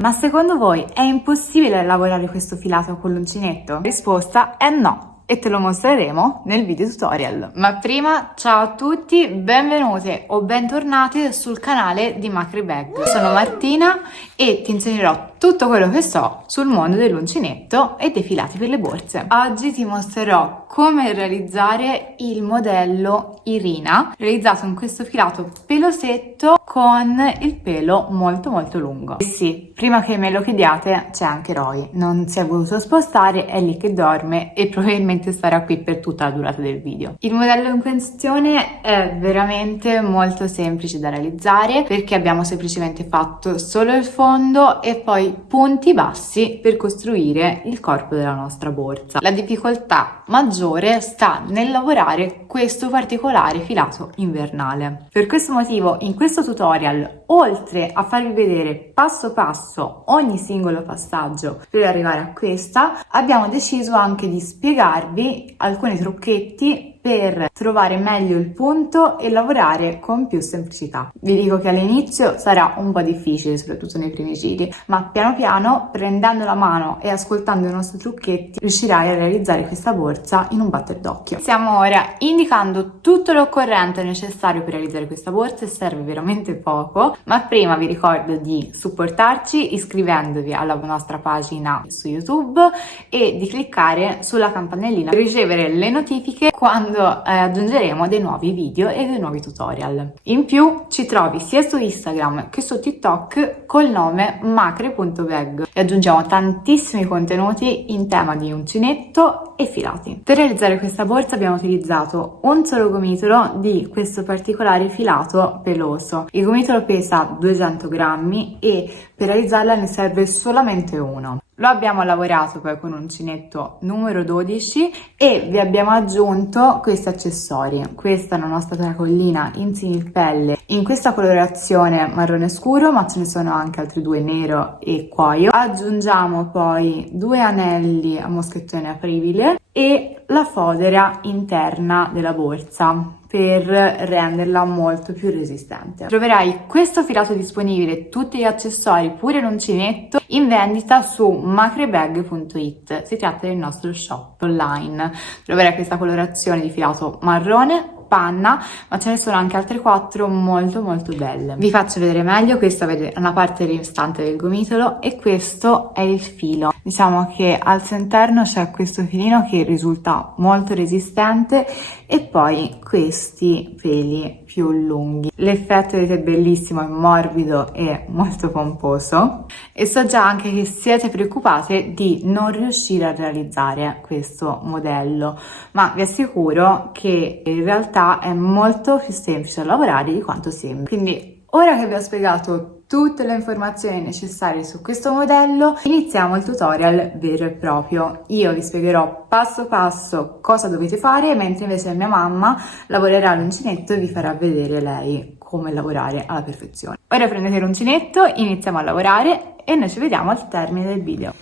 Ma secondo voi è impossibile lavorare questo filato con l'uncinetto? La risposta è no. E te lo mostreremo nel video tutorial. Ma prima, ciao a tutti, benvenute o bentornati sul canale di Macri Bag. Sono Martina e ti insegnerò tutto quello che so sul mondo dell'uncinetto e dei filati per le borse. Oggi ti mostrerò come realizzare il modello Irina, realizzato in questo filato pelosetto con il pelo molto lungo. E sì, prima che me lo chiediate, c'è anche Roy, non si è voluto spostare, è lì che dorme e probabilmente starà qui per tutta la durata del video. Il modello in questione è veramente molto semplice da realizzare perché abbiamo semplicemente fatto solo il fondo e poi punti bassi per costruire il corpo della nostra borsa. La difficoltà maggiore sta nel lavorare questo particolare filato invernale. Per questo motivo in questo tutorial, oltre a farvi vedere passo passo ogni singolo passaggio per arrivare a questa, abbiamo deciso anche di spiegarvi alcuni trucchetti per trovare meglio il punto e lavorare con più semplicità. Vi dico che all'inizio sarà un po' difficile, soprattutto nei primi giri, ma piano piano, prendendo la mano e ascoltando i nostri trucchetti, riuscirai a realizzare questa borsa in un batter d'occhio. Stiamo ora indicando tutto l'occorrente necessario per realizzare questa borsa e serve veramente poco, ma prima vi ricordo di supportarci iscrivendovi alla nostra pagina su YouTube e di cliccare sulla campanellina per ricevere le notifiche quando aggiungeremo dei nuovi video e dei nuovi tutorial. In più ci trovi sia su Instagram che su TikTok col nome macre.bag e aggiungiamo tantissimi contenuti in tema di uncinetto e filati. Per realizzare questa borsa abbiamo utilizzato un solo gomitolo di questo particolare filato peloso. Il gomitolo pesa 200 grammi e per realizzarla ne serve solamente uno. Lo abbiamo lavorato poi con uncinetto numero 12 e vi abbiamo aggiunto questi accessori. Questa è la nostra tracollina in similpelle in questa colorazione marrone scuro, ma ce ne sono anche altri due, nero e cuoio. Aggiungiamo poi due anelli a moschettone apribile e la fodera interna della borsa per renderla molto più resistente. Troverai questo filato disponibile e tutti gli accessori, pure l'uncinetto, in vendita su macrebag.it. Si tratta del nostro shop online. Troverai questa colorazione di filato marrone, panna, ma ce ne sono anche altre 4 molto belle. Vi faccio vedere meglio. Questa è una parte restante del gomitolo e questo è il filo. Diciamo che al suo interno c'è questo filino che risulta molto resistente e poi questi peli più lunghi. L'effetto vedete è bellissimo, è morbido e molto pomposo e so già anche che siete preoccupate di non riuscire a realizzare questo modello, ma vi assicuro che in realtà è molto più semplice da lavorare di quanto sembra. Quindi ora che vi ho spiegato tutte le informazioni necessarie su questo modello, iniziamo il tutorial vero e proprio. Io vi spiegherò passo passo cosa dovete fare, mentre invece mia mamma lavorerà all'uncinetto e vi farà vedere lei come lavorare alla perfezione. Ora prendete l'uncinetto, iniziamo a lavorare e noi ci vediamo al termine del video.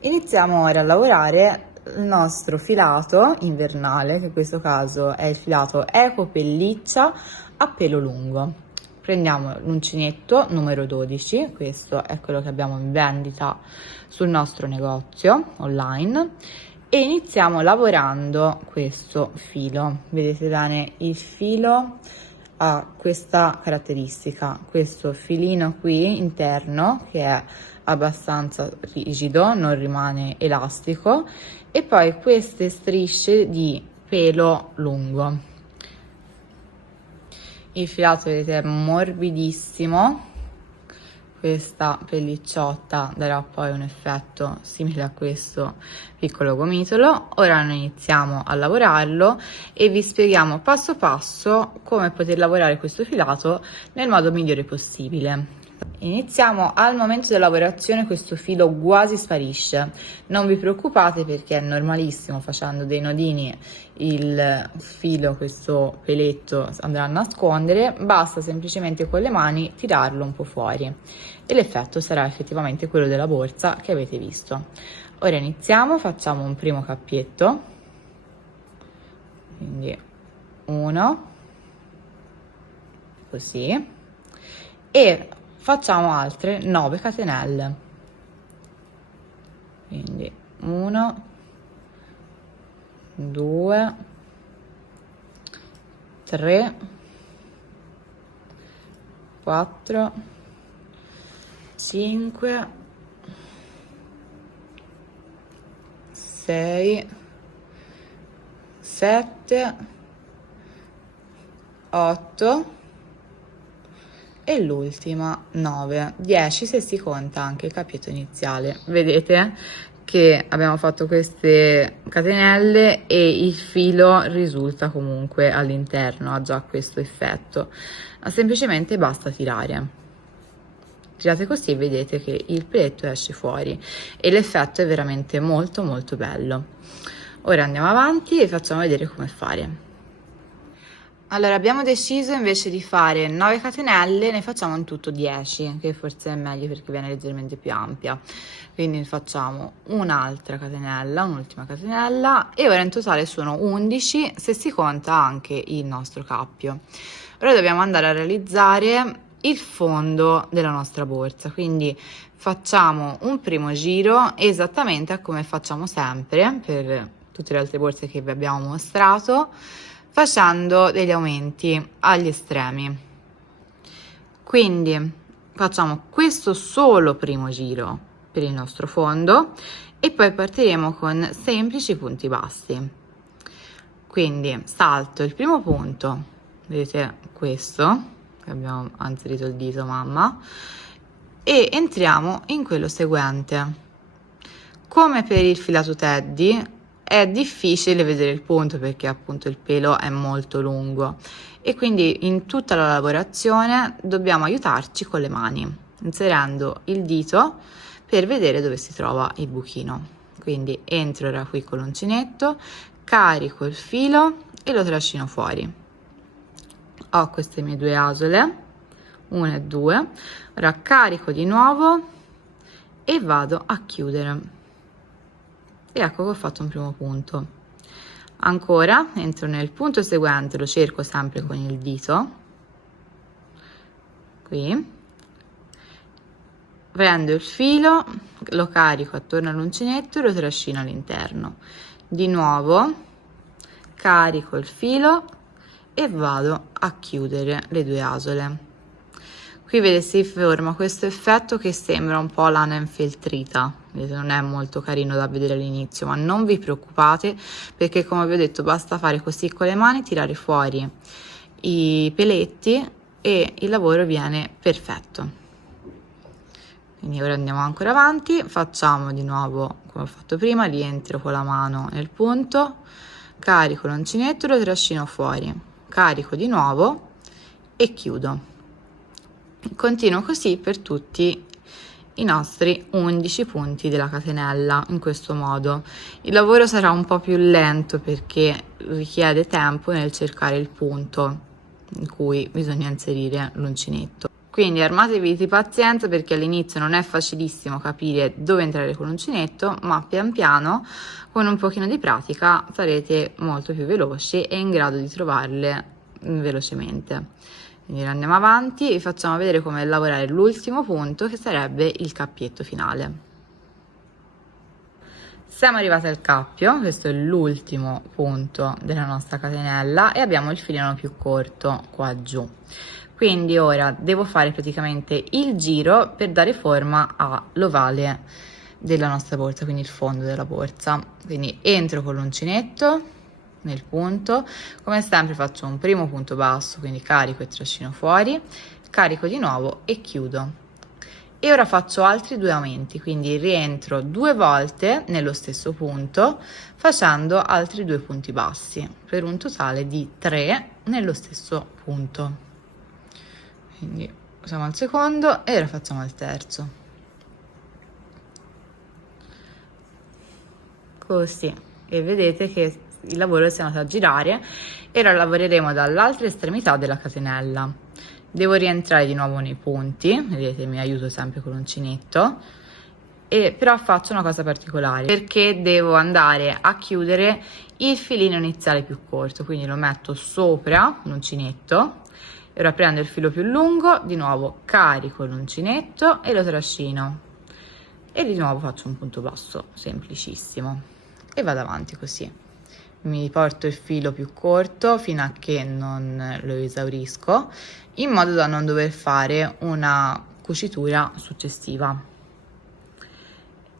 Iniziamo ora a lavorare il nostro filato invernale, che in questo caso è il filato Eco Pelliccia a pelo lungo. Prendiamo l'uncinetto numero 12, questo è quello che abbiamo in vendita sul nostro negozio online, e iniziamo lavorando questo filo. Vedete bene, il filo ha questa caratteristica, questo filino qui interno che è abbastanza rigido, non rimane elastico, e poi queste strisce di pelo lungo. Il filato vedete è morbidissimo, questa pellicciotta darà poi un effetto simile a questo piccolo gomitolo. Ora noi iniziamo a lavorarlo e vi spieghiamo passo passo come poter lavorare questo filato nel modo migliore possibile. Iniziamo. Al momento della lavorazione questo filo quasi sparisce, non vi preoccupate perché è normalissimo, facendo dei nodini il filo, questo peletto, andrà a nascondere, basta semplicemente con le mani tirarlo un po' fuori e l'effetto sarà effettivamente quello della borsa che avete visto. Ora iniziamo, facciamo un primo cappietto, quindi uno, così, e facciamo altre 9 catenelle. quindi 1, 2, 3, 4, 5, 6, 7, 8 e l'ultima 9, 10 se si conta anche il cappietto iniziale. Vedete che abbiamo fatto queste catenelle e il filo risulta comunque all'interno, ha già questo effetto, ma semplicemente basta tirate così e vedete che il peletto esce fuori e l'effetto è veramente molto molto bello. Ora andiamo avanti e facciamo vedere come fare. Allora, abbiamo deciso invece di fare 9 catenelle, ne facciamo in tutto 10, che forse è meglio perché viene leggermente più ampia. Quindi facciamo un'altra catenella, un'ultima catenella e ora in totale sono 11 se si conta anche il nostro cappio. Ora dobbiamo andare a realizzare il fondo della nostra borsa, quindi facciamo un primo giro esattamente come facciamo sempre per tutte le altre borse che vi abbiamo mostrato, facendo degli aumenti agli estremi. Quindi facciamo questo solo primo giro per il nostro fondo e poi partiremo con semplici punti bassi. Quindi salto il primo punto, vedete questo, che abbiamo inserito il dito mamma, e entriamo in quello seguente. Come per il filato teddy, è difficile vedere il punto perché appunto il pelo è molto lungo e quindi in tutta la lavorazione dobbiamo aiutarci con le mani, inserendo il dito per vedere dove si trova il buchino. Quindi entro ora qui con l'uncinetto, carico il filo e lo trascino fuori. Ho queste mie due asole, 1 e 2, ora carico di nuovo e vado a chiudere. E ecco che ho fatto un primo punto. Ancora entro nel punto seguente, lo cerco sempre con il dito, qui, prendo il filo, lo carico attorno all'uncinetto e lo trascino all'interno. Di nuovo carico il filo e vado a chiudere le due asole. Qui vedete si forma questo effetto che sembra un po' lana infeltrita, vedete, non è molto carino da vedere all'inizio, ma non vi preoccupate perché come vi ho detto basta fare così con le mani, tirare fuori i peletti e il lavoro viene perfetto. Quindi ora andiamo ancora avanti, facciamo di nuovo come ho fatto prima, rientro con la mano nel punto, carico l'uncinetto e lo trascino fuori, carico di nuovo e chiudo. Continuo così per tutti i nostri 11 punti della catenella. In questo modo il lavoro sarà un po' più lento perché richiede tempo nel cercare il punto in cui bisogna inserire l'uncinetto, quindi armatevi di pazienza perché all'inizio non è facilissimo capire dove entrare con l'uncinetto, ma pian piano con un pochino di pratica sarete molto più veloci e in grado di trovarle velocemente. Quindi andiamo avanti e facciamo vedere come lavorare l'ultimo punto che sarebbe il cappietto finale. Siamo arrivati al cappio, questo è l'ultimo punto della nostra catenella e abbiamo il filino più corto qua giù. Quindi ora devo fare praticamente il giro per dare forma all'ovale della nostra borsa, quindi il fondo della borsa. Quindi entro con l'uncinetto nel punto, come sempre faccio un primo punto basso, quindi carico e trascino fuori, carico di nuovo e chiudo. E ora faccio altri due aumenti, quindi rientro 2 volte nello stesso punto facendo altri 2 punti bassi per un totale di 3 nello stesso punto. Quindi siamo al secondo e ora facciamo il terzo, così, e vedete che il lavoro si è andato a girare e ora lavoreremo dall'altra estremità della catenella. Devo rientrare di nuovo nei punti, vedete mi aiuto sempre con l'uncinetto, e però faccio una cosa particolare perché devo andare a chiudere il filino iniziale più corto, quindi lo metto sopra l'uncinetto e ora prendo il filo più lungo, di nuovo carico l'uncinetto e lo trascino e di nuovo faccio un punto basso semplicissimo e vado avanti così. Mi porto il filo più corto fino a che non lo esaurisco, in modo da non dover fare una cucitura successiva.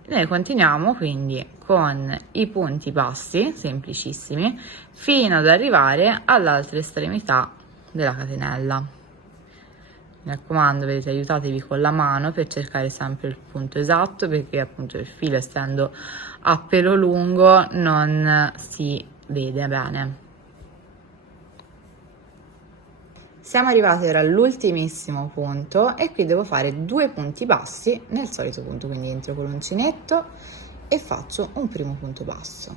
Noi continuiamo quindi con i punti bassi semplicissimi fino ad arrivare all'altra estremità della catenella. Mi raccomando, vedete, aiutatevi con la mano per cercare sempre il punto esatto, perché appunto il filo, essendo a pelo lungo, non si vede bene. Siamo arrivati ora all'ultimissimo punto e qui devo fare 2 punti bassi nel solito punto, quindi entro con l'uncinetto e faccio un primo punto basso.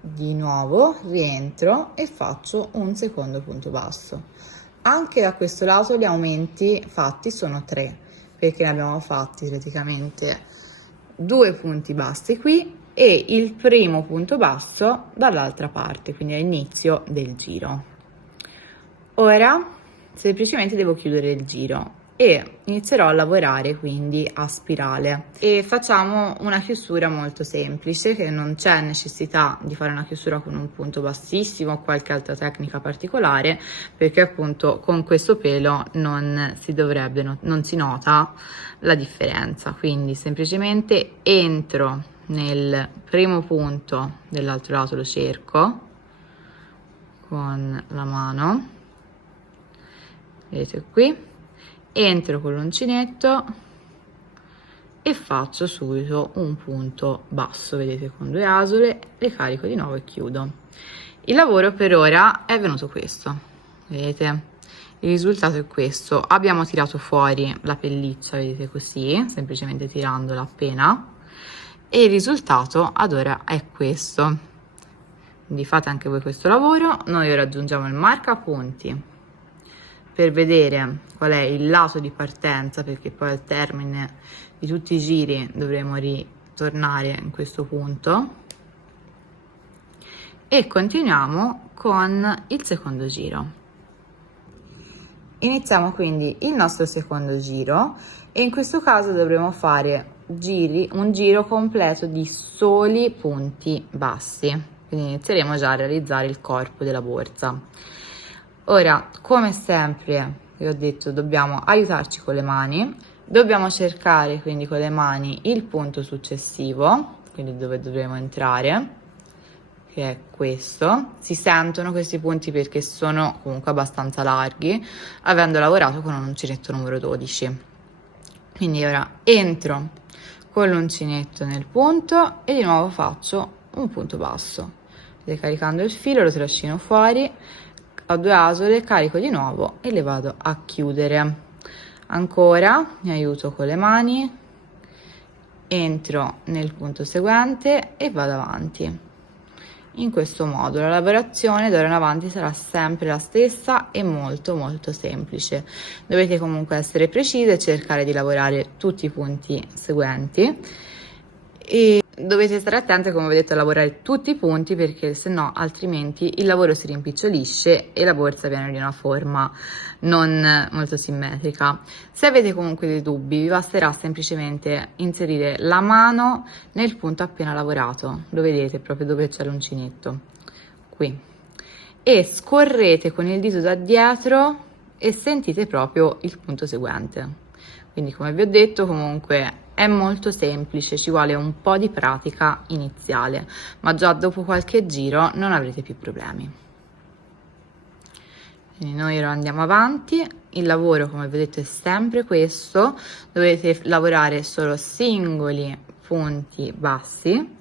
Di nuovo rientro e faccio un secondo punto basso. Anche da questo lato gli aumenti fatti sono 3, perché ne abbiamo fatti praticamente 2 punti bassi qui e il primo punto basso dall'altra parte, quindi all'inizio del giro. Ora semplicemente devo chiudere il giro e inizierò a lavorare quindi a spirale e facciamo una chiusura molto semplice, che non c'è necessità di fare una chiusura con un punto bassissimo o qualche altra tecnica particolare, perché appunto con questo pelo non si nota la differenza. Quindi semplicemente entro nel primo punto dell'altro lato, lo cerco con la mano, vedete qui, entro con l'uncinetto e faccio subito un punto basso, vedete, con 2 asole, le carico di nuovo e chiudo. Il lavoro per ora è venuto questo, vedete, il risultato è questo. Abbiamo tirato fuori la pelliccia, vedete, così, semplicemente tirandola appena, e il risultato ad ora è questo. Quindi fate anche voi questo lavoro. Noi ora aggiungiamo il marcapunti per vedere qual è il lato di partenza, perché poi al termine di tutti i giri dovremo ritornare in questo punto, e continuiamo con il secondo giro. Iniziamo quindi il nostro secondo giro e in questo caso dovremo fare un giro completo di soli punti bassi, quindi inizieremo già a realizzare il corpo della borsa. Ora, come sempre, vi ho detto, dobbiamo aiutarci con le mani, dobbiamo cercare quindi con le mani il punto successivo, quindi dove dovremo entrare, che è questo. Si sentono questi punti perché sono comunque abbastanza larghi, avendo lavorato con un uncinetto numero 12. Quindi ora entro con l'uncinetto nel punto e di nuovo faccio un punto basso. Caricando il filo lo trascino fuori, ho 2 asole, carico di nuovo e le vado a chiudere. Ancora mi aiuto con le mani, entro nel punto seguente e vado avanti. In questo modo la lavorazione d'ora in avanti sarà sempre la stessa e molto molto semplice. Dovete comunque essere precise e cercare di lavorare tutti i punti seguenti e dovete stare attenti, come ho detto, a lavorare tutti i punti, perché se no altrimenti il lavoro si rimpicciolisce e la borsa viene di una forma non molto simmetrica. Se avete comunque dei dubbi, vi basterà semplicemente inserire la mano nel punto appena lavorato, lo vedete proprio dove c'è l'uncinetto, qui, e scorrete con il dito da dietro e sentite proprio il punto seguente. Quindi, come vi ho detto, comunque è molto semplice, ci vuole un po' di pratica iniziale, ma già dopo qualche giro non avrete più problemi. Quindi noi ora andiamo avanti. Il lavoro, come vi ho detto, è sempre questo: dovete lavorare solo singoli punti bassi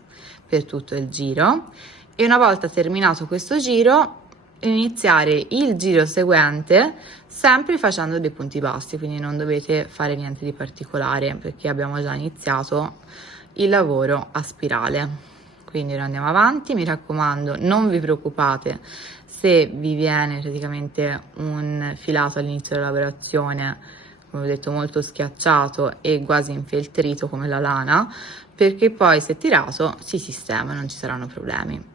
per tutto il giro e una volta terminato questo giro iniziare il giro seguente sempre facendo dei punti bassi, quindi non dovete fare niente di particolare perché abbiamo già iniziato il lavoro a spirale. Quindi ora andiamo avanti, mi raccomando, non vi preoccupate se vi viene praticamente un filato all'inizio della lavorazione, come ho detto, molto schiacciato e quasi infeltrito come la lana, perché poi se tirato si sistema, non ci saranno problemi.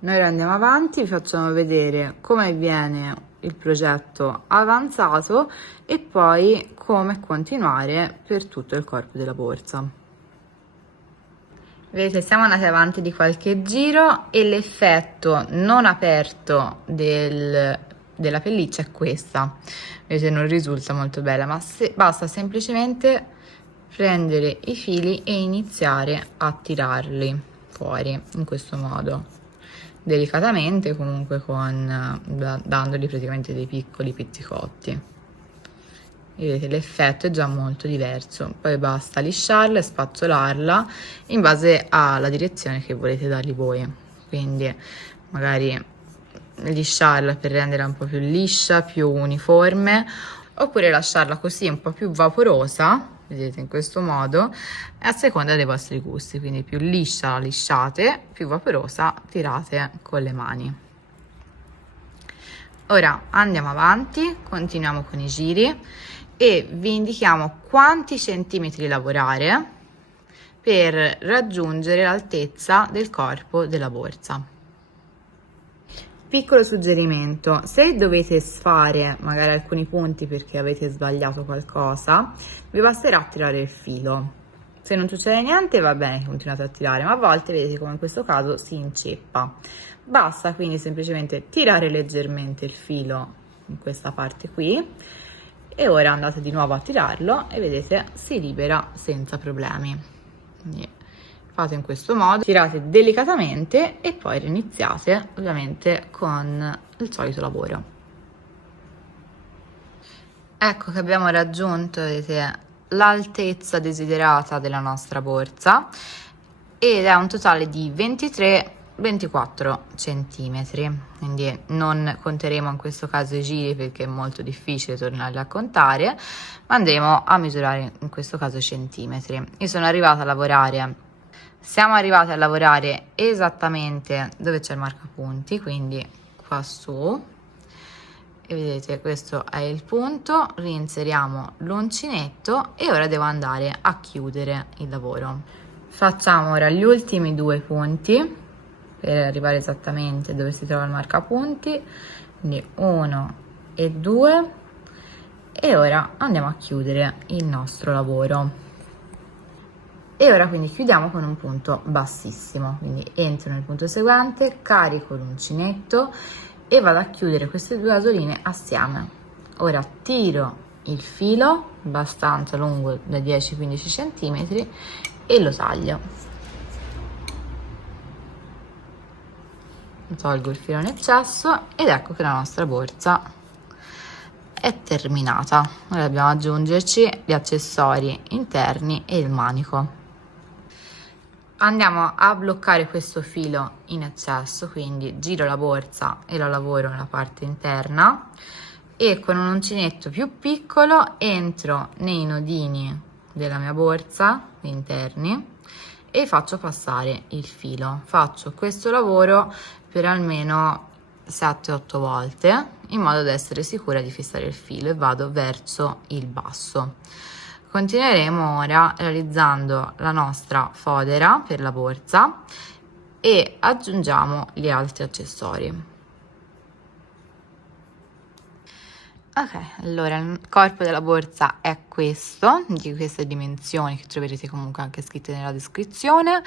Noi ora andiamo avanti, vi facciamo vedere come viene il progetto avanzato e poi come continuare per tutto il corpo della borsa. Vedete, siamo andati avanti di qualche giro e l'effetto non aperto della pelliccia è questa. Vedete, non risulta molto bella, ma basta semplicemente prendere i fili e iniziare a tirarli fuori in questo modo, delicatamente, comunque dandogli praticamente dei piccoli pizzicotti. Vedete, l'effetto è già molto diverso. Poi basta lisciarla e spazzolarla in base alla direzione che volete dargli voi, quindi magari lisciarla per renderla un po' più liscia, più uniforme, oppure lasciarla così un po' più vaporosa, vedete, in questo modo, a seconda dei vostri gusti. Quindi più liscia la lisciate, più vaporosa tirate con le mani. Ora andiamo avanti, continuiamo con i giri e vi indichiamo quanti centimetri lavorare per raggiungere l'altezza del corpo della borsa. Piccolo suggerimento: se dovete sfare magari alcuni punti perché avete sbagliato qualcosa, vi basterà tirare il filo. Se non succede niente va bene, continuate a tirare, ma a volte vedete come in questo caso si inceppa. Basta quindi semplicemente tirare leggermente il filo in questa parte qui e ora andate di nuovo a tirarlo e vedete si libera senza problemi. Quindi fate in questo modo, tirate delicatamente e poi riniziate ovviamente con il solito lavoro. Ecco che abbiamo raggiunto, vedete, l'altezza desiderata della nostra borsa ed è un totale di 23-24 centimetri, quindi non conteremo in questo caso i giri perché è molto difficile tornarli a contare, ma andremo a misurare in questo caso i centimetri. Io sono arrivata a lavorare, siamo arrivati a lavorare esattamente dove c'è il marcapunti, quindi qua su, e vedete questo è il punto, reinseriamo l'uncinetto e ora devo andare a chiudere il lavoro. Facciamo ora gli ultimi due punti per arrivare esattamente dove si trova il marcapunti, quindi 1 e 2, e ora andiamo a chiudere il nostro lavoro. E ora quindi chiudiamo con un punto bassissimo, quindi entro nel punto seguente, carico l'uncinetto e vado a chiudere queste due asoline assieme. Ora tiro il filo abbastanza lungo da 10-15 cm e lo taglio. Tolgo il filo in eccesso ed ecco che la nostra borsa è terminata. Ora dobbiamo aggiungerci gli accessori interni e il manico. Andiamo a bloccare questo filo in eccesso, quindi giro la borsa e la lavoro nella parte interna e con un uncinetto più piccolo entro nei nodini della mia borsa interni e faccio passare il filo. Faccio questo lavoro per almeno 7-8 volte in modo da essere sicura di fissare il filo e vado verso il basso. Continueremo ora realizzando la nostra fodera per la borsa e aggiungiamo gli altri accessori. Ok, allora il corpo della borsa è questo, di queste dimensioni che troverete comunque anche scritte nella descrizione,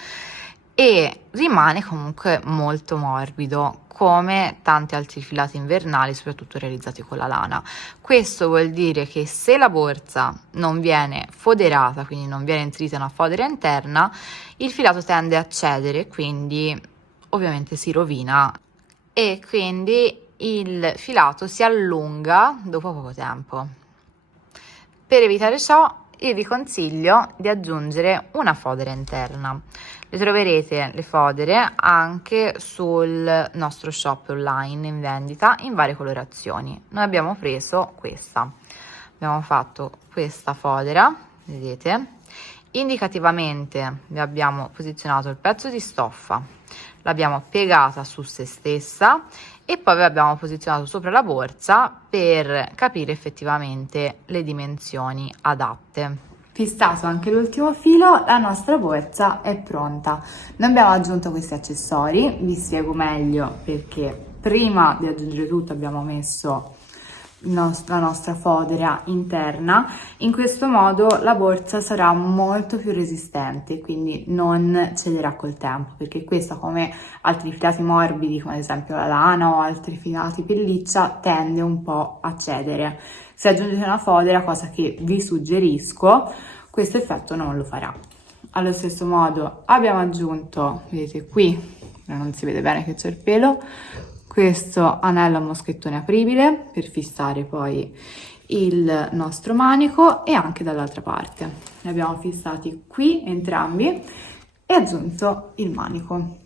e rimane comunque molto morbido come tanti altri filati invernali, soprattutto realizzati con la lana. Questo vuol dire che se la borsa non viene foderata, quindi non viene inserita una fodera interna, il filato tende a cedere, quindi ovviamente si rovina e quindi il filato si allunga dopo poco tempo. Per evitare ciò, io vi consiglio di aggiungere una fodera interna. Le troverete le fodere anche sul nostro shop online in vendita in varie colorazioni. Noi abbiamo preso questa. Abbiamo fatto questa fodera, vedete? Indicativamente vi abbiamo posizionato il pezzo di stoffa, l'abbiamo piegata su se stessa e poi vi abbiamo posizionato sopra la borsa per capire effettivamente le dimensioni adatte. Fissato anche l'ultimo filo, la nostra borsa è pronta. Noi abbiamo aggiunto questi accessori, vi spiego meglio perché prima di aggiungere tutto abbiamo messo la nostra fodera interna. In questo modo la borsa sarà molto più resistente, quindi non cederà col tempo, perché questa, come altri filati morbidi come ad esempio la lana o altri filati pelliccia, tende un po' a cedere. Se aggiungete una fodera, cosa che vi suggerisco, questo effetto non lo farà. Allo stesso modo abbiamo aggiunto, vedete qui, non si vede bene che c'è il pelo, questo anello a moschettone apribile per fissare poi il nostro manico, e anche dall'altra parte. Li abbiamo fissati qui entrambi e aggiunto il manico.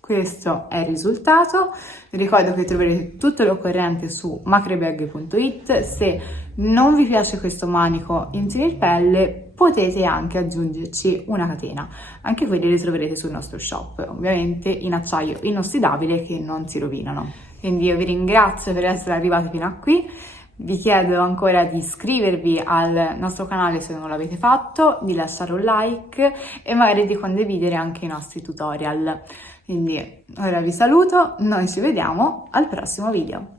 Questo è il risultato. Vi ricordo che troverete tutto l'occorrente su macrebag.it. Se non vi piace questo manico in similpelle, potete anche aggiungerci una catena. Anche quelli li troverete sul nostro shop, ovviamente in acciaio inossidabile, che non si rovinano. Quindi io vi ringrazio per essere arrivati fino a qui. Vi chiedo ancora di iscrivervi al nostro canale se non l'avete fatto, di lasciare un like e magari di condividere anche i nostri tutorial. Quindi ora vi saluto, noi ci vediamo al prossimo video.